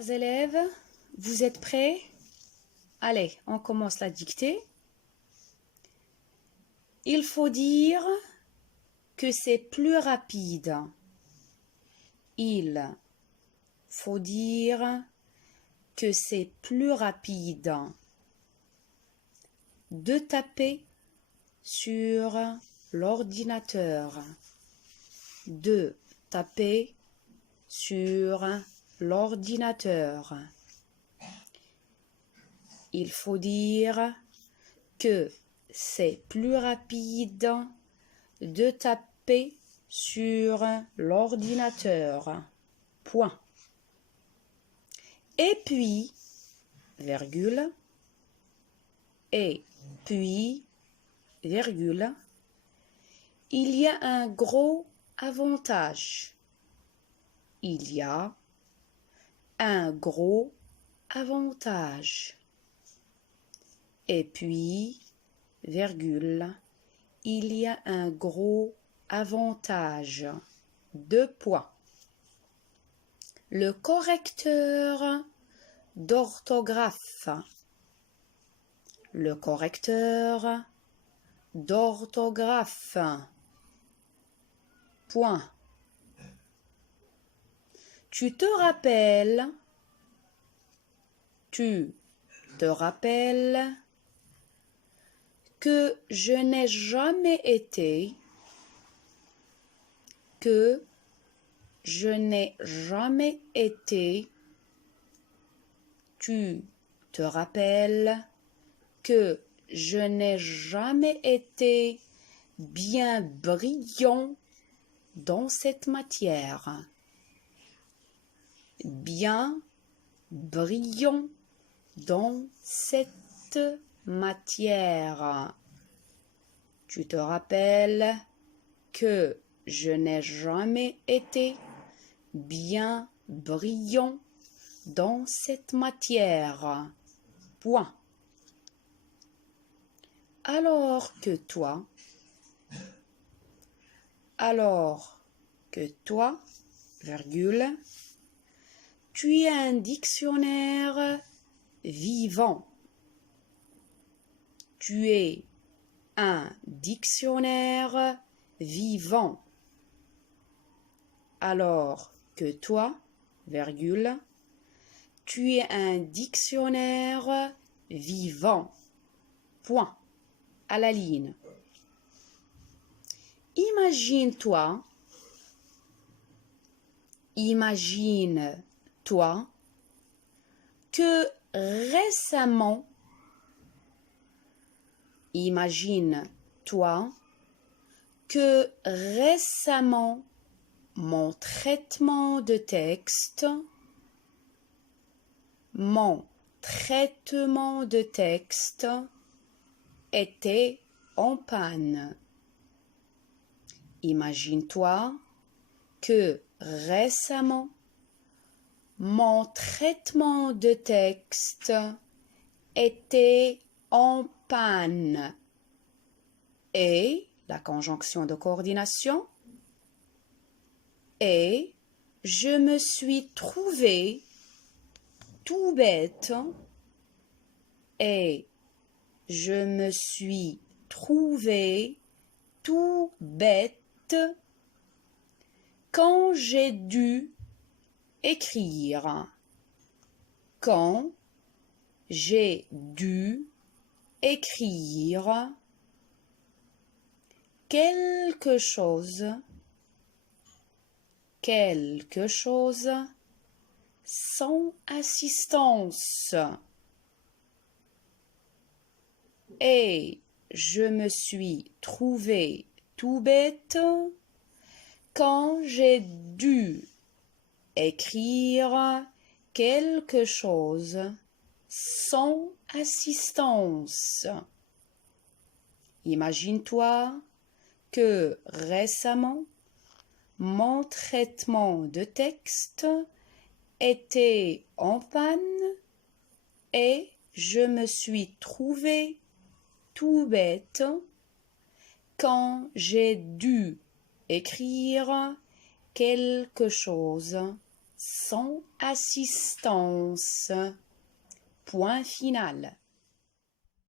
Chers élèves, vous êtes prêts? Allez, on commence la dictée. Il faut dire que c'est plus rapide. Il faut dire que c'est plus rapide de taper sur l'ordinateur. De taper sur l'ordinateur. Il faut dire que c'est plus rapide de taper sur l'ordinateur. Point. Et puis, virgule, et puis, virgule, il y a un gros avantage. Il y a un gros avantage. Et puis, virgule, il y a un gros avantage. 2 points. Le correcteur d'orthographe. Le correcteur d'orthographe. Point. Tu te rappelles que je n'ai jamais été, tu te rappelles que je n'ai jamais été bien brillant dans cette matière. Bien brillant dans cette matière. Tu te rappelles que je n'ai jamais été bien brillant dans cette matière. Point. Alors que toi, virgule, tu es un dictionnaire vivant. Tu es un dictionnaire vivant. Alors que toi, virgule, tu es un dictionnaire vivant. Point. À la ligne. Imagine-toi que récemment, mon traitement de texte était en panne. Imagine-toi que récemment, mon traitement de texte était en panne. Et la conjonction de coordination. Et je me suis trouvé tout bête. Et je me suis trouvé tout bête quand j'ai dû écrire. Quand j'ai dû écrire quelque chose sans assistance. Et je me suis trouvé tout bête quand j'ai dû écrire quelque chose sans assistance. Imagine-toi que récemment, mon traitement de texte était en panne et je me suis trouvé tout bête quand j'ai dû écrire quelque chose sans assistance. Point final.